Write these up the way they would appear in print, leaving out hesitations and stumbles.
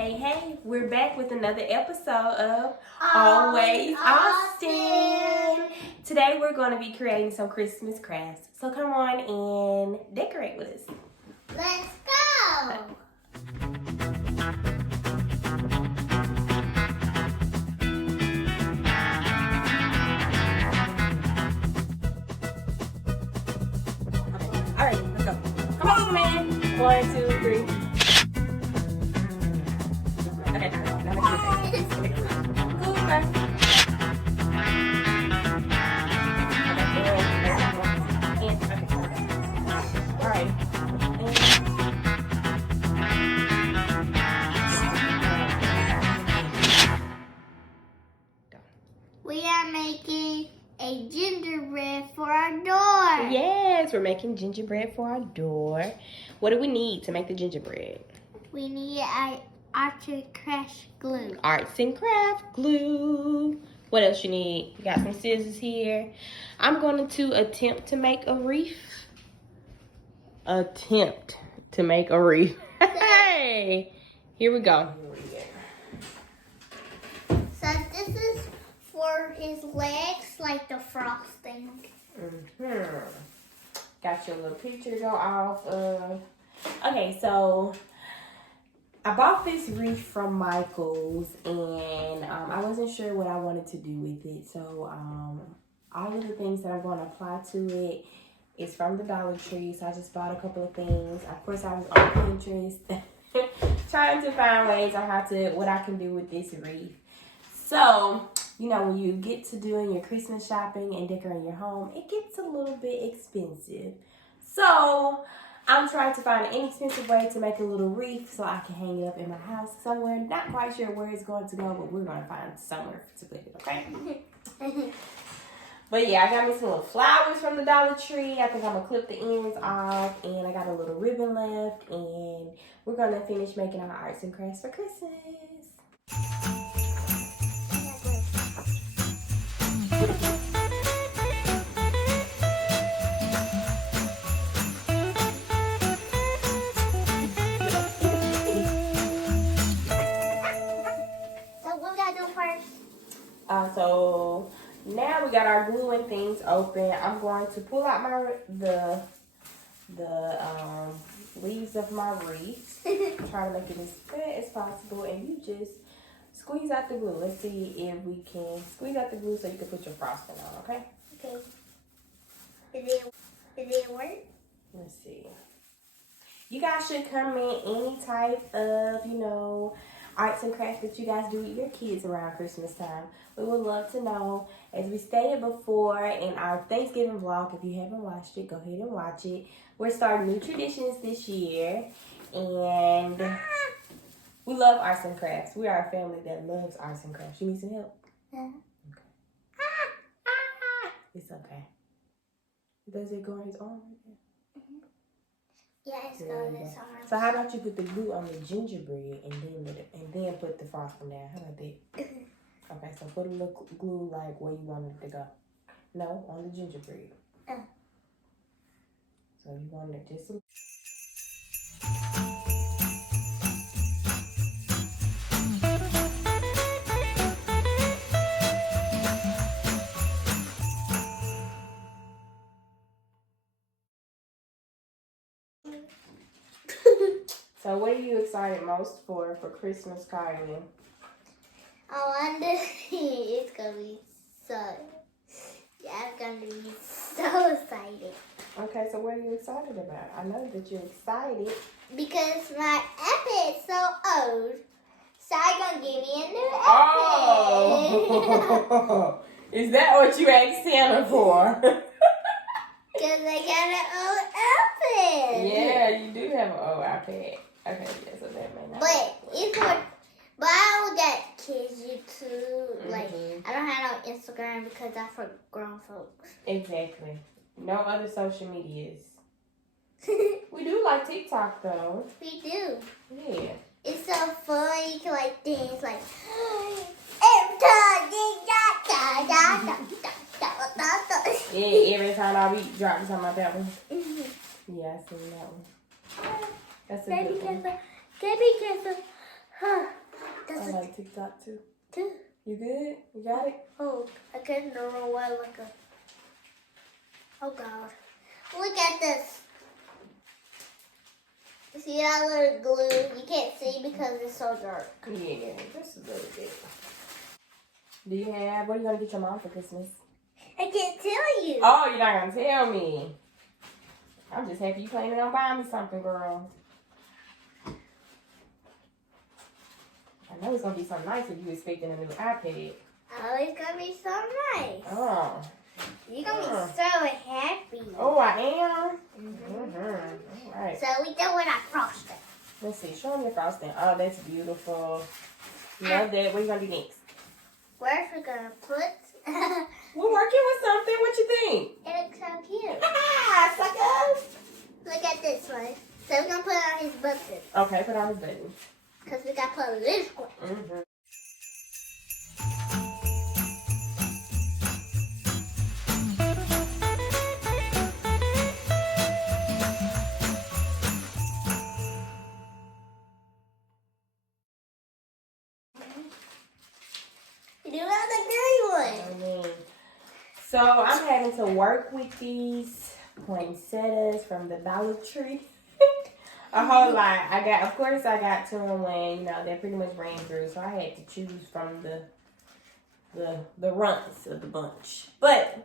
Hey, we're back with another episode of Always Austin. Today we're going to be creating some Christmas crafts. So come on and decorate with us. Let's go! All right, let's go. Come on, man. 1, 2, 3. Okay, now let's do this. Cool, okay. All right. We are making a gingerbread for our door. Yes, we're making gingerbread for our door. What do we need to make the gingerbread? We need arts and craft glue. Arts and craft glue. What else you need? You got some scissors here. I'm going to attempt to make a wreath. Hey, here we go. So this is for his legs, like the frosting. Got your little picture to go off of. Okay, so I bought this wreath from Michael's, and I wasn't sure what I wanted to do with it. So all of the things that I'm going to apply to it is from the Dollar Tree. So I just bought a couple of things. Of course, I was on Pinterest trying to find ways on what I can do with this wreath. So, you know, when you get to doing your Christmas shopping and decorating your home, it gets a little bit expensive. So I'm trying to find an inexpensive way to make a little wreath so I can hang it up in my house somewhere. Not quite sure where it's going to go, but we're going to find somewhere to put it, okay? But yeah, I got me some little flowers from the Dollar Tree. I think I'm going to clip the ends off, and I got a little ribbon left, and we're going to finish making our arts and crafts for Christmas. So now we got our glue and things open. I'm going to pull out the leaves of my wreath. Try to make it as fat as possible, and you just squeeze out the glue. Let's see if we can squeeze out the glue so you can put your frosting on. Okay. Okay. Did it work? Let's see. You guys should comment any type of, arts and crafts that you guys do with your kids around Christmas time. We would love to know. As we stated before in our Thanksgiving vlog, if you haven't watched it, go ahead and watch it. We're starting new traditions this year, and we love arts and crafts. We are a family that loves arts and crafts. You need some help? Yeah. Okay. It's okay. Does it go on his arm? Yeah, it's going this arm. So how about you put the glue on the gingerbread and then put the frosting down? How about that? Okay, so put the glue like where you want it to go. No, on the gingerbread. So you want it just a So what are you excited most for Christmas, Kylie? I wonder it's gonna be I'm gonna be so excited. Okay, so what are you excited about? I know that you're excited. Because my iPad is so old, so I'm gonna give me a new iPad. Oh! Is that what you asked Santa for? Because I got an old iPad. Yeah, you do have an old iPad. Okay, yeah, so that may not. But I don't got kids YouTube. Like, I don't have no Instagram because that's for grown folks. Exactly. No other social medias. We do like TikTok though. We do. Yeah. It's so fun. You can like dance like every time. Yeah, every time I be dropping something like that one. Yeah, I seen that one. That's a good one. Baby, careful. Huh. You like TikTok too? Too. You good? You got it? Oh, I couldn't know why like a. Oh God! Look at this. You see that little glue? You can't see because it's so dark. Yeah, just a little bit. Do you have? What are you gonna get your mom for Christmas? I can't tell you. Oh, you're not gonna tell me. I'm just happy you planning on buying me something, girl. I know it's gonna be something nice if you expecting a new iPad. Oh, it's gonna be so nice. Oh. You're gonna be so happy. Oh, I am. All right. So we do with our frosting. Let's see. Show them your frosting. Oh, that's beautiful. Love that. What are you gonna do next? Where's we gonna put? We're working with something. What you think? It looks so cute. Ah, suckers. Look at this one. So we're gonna put it on his button. Okay, put on his button. Because we gotta put this one. You do another green one. So I'm having to work with these poinsettias from the Dollar Tree. A whole lot. Of course I got to them when, they pretty much ran through. So I had to choose from the runts of the bunch. But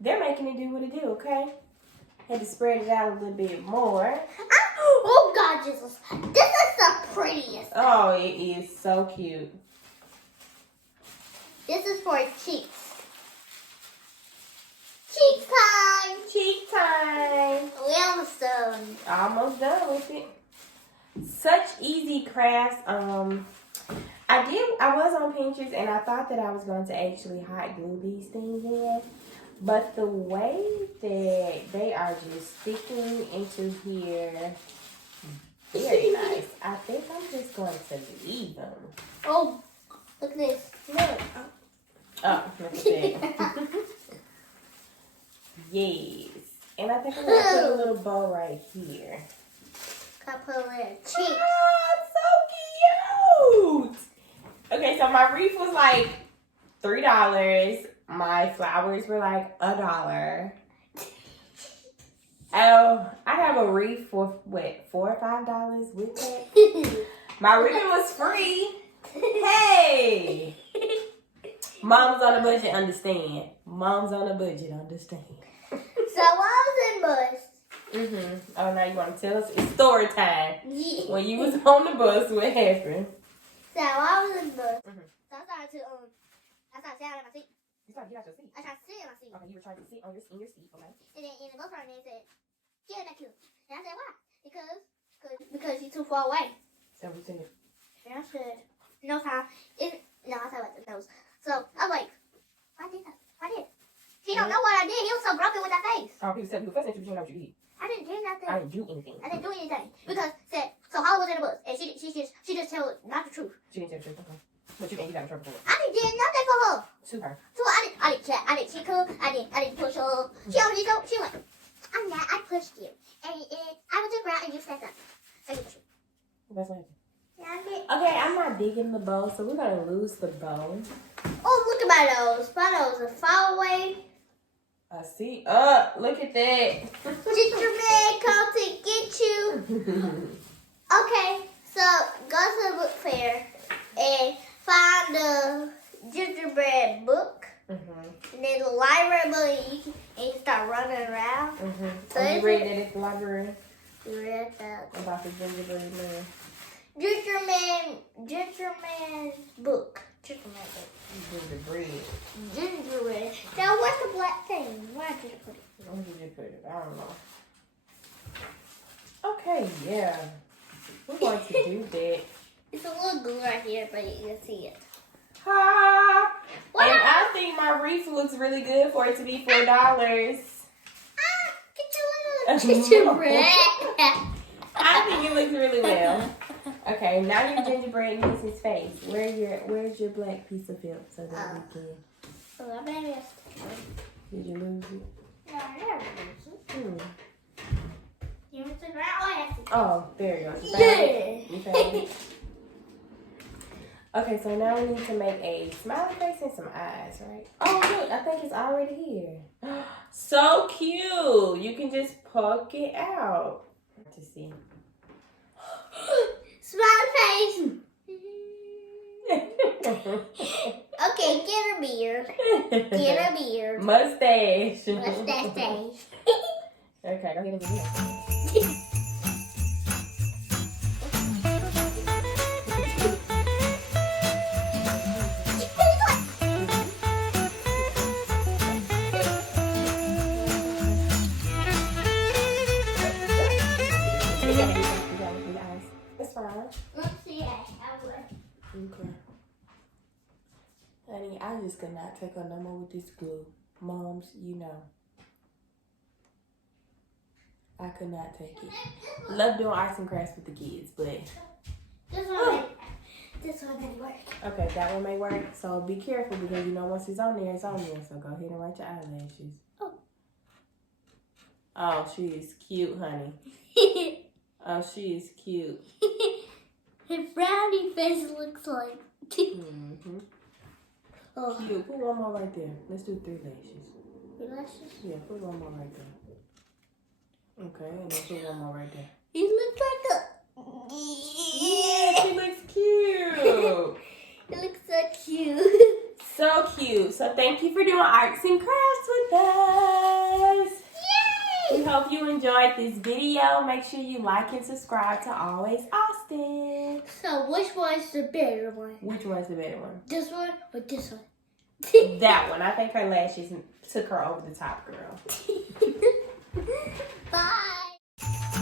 they're making it do what it do, okay? Had to spread it out a little bit more. Oh God, Jesus. This is the prettiest. Oh, it is so cute. This is for cheeks. Cheek time. Cheek time. We almost done. Almost done with it. Such easy crafts. I was on Pinterest and I thought that I was going to actually hot glue these things in. But the way that they are just sticking into here, very nice. I think I'm just going to leave them. Oh, look at this. Look. Oh, look at that. Yes. And I think I'm going to put a little bow right here. Can I put a little cheek? Oh, so cute. Okay, so my wreath was like $3. My flowers were like $1. Oh, I have a wreath for what, $4 or $5 with that? My ribbon was free. Hey! Mom's on a budget, understand. Mom's on a budget, understand. So I was in bus. Oh, now you want to tell us? It's story time. Yeah. When you was on the bus, what happened? So I was in bus. So I started sitting on my seat. You started to get out your seat. I tried to sit in my seat. Okay, you were trying to sit on in your seat, okay? And then in the bus ride, they said, "Yeah, that's cute." And I said, "Why?" Because you're too far away. So we said, And I said, "No time." No, I said about the nose. So I was like, "Why did that? Why did?" He don't know what I did. He was so grumpy with that face. oh, people said you were fussing at you, but you didn't know what you did. I didn't do nothing. I didn't do anything. I didn't do anything because so Holly was in the bus and she just told not the truth. She didn't tell the truth, okay. But you got in trouble for it. I didn't do nothing for her. To her. So I didn't chat. I didn't check her. I didn't push her. She went, "I'm not. I pushed you, and I was just around and you stepped up." So you pushed. That's what happened. Yeah, I did. Okay, I'm not digging the bow, so we're gonna lose the bow. Oh, look at my nose. My nose is far away. I see. Look at that. Gingerbread come to get you. Okay, so go to the book fair and find the gingerbread book. And then the library book, and you start running around. So you read that at the library? Read that. About the gingerbread man. Gingerman's book. Gingerbread. Gingerbread. Now, what's the black thing? Why did you put it? Where did you put it? I don't know. Okay, yeah. We're going to do that. It's a little glue right here, but you can see it. Ha! And I think my wreath looks really good for it to be $4. Get your little gingerbread. I think it looks really well. Okay, now your gingerbread needs his face. Where's your black piece of film so that we can? Oh, I bet it's. Did you lose it? No, I never lose it. You want to grab it? Oh, there you go. Yeah. You found it? Okay, so now we need to make a smiley face and some eyes, right? Oh, look, I think it's already here. So cute. You can just poke it out to see. Smiley face. Okay, get a beard. Get a beard. Mustache. Mustache. Okay, go ahead and do it. It's fine. Let's see how it Okay. Honey, I just could not take her no more with this glue. Moms, you know. I could not take it. Love doing arts and crafts with the kids, but... This one may work. Okay, that one may work. So be careful because you know once it's on there, it's on there. So go ahead and write your eyelashes. Oh. Oh, she is cute, honey. Oh, she is cute. Her frowny face looks like. Mm-hmm. Oh. Cute. Put one more right there. Let's do 3 lashes. 3 lashes? Yeah, put one more right there. Okay, and then put one more right there. You look like a. Yeah, she looks cute. It looks so cute. So cute. So thank you for doing arts and crafts with us. Yay! We hope you enjoyed this video. Make sure you like and subscribe to Always Austin. So which one's the better one? Which one's the better one? This one or this one? That one. I think her lashes took her over the top, girl. Bye.